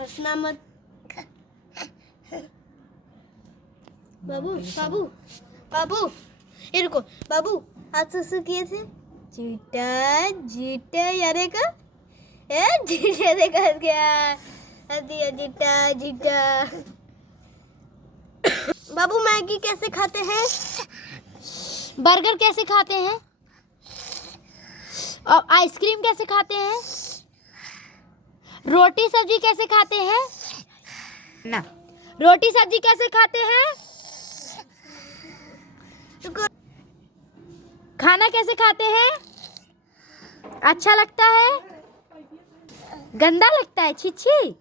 हंसना मत। बाबू बाबू बाबू, ये रुको बाबू, हाथ से किए थे। जीटा जीटा यारे का जीटा देखा क्या दिया जीटा जीटा। बाबू मैगी कैसे खाते हैं? बर्गर कैसे खाते हैं? और आइसक्रीम कैसे खाते हैं? रोटी सब्जी कैसे खाते हैं? ना, रोटी सब्जी कैसे खाते हैं? खाना कैसे खाते हैं? अच्छा लगता है? गंदा लगता है? छी छी।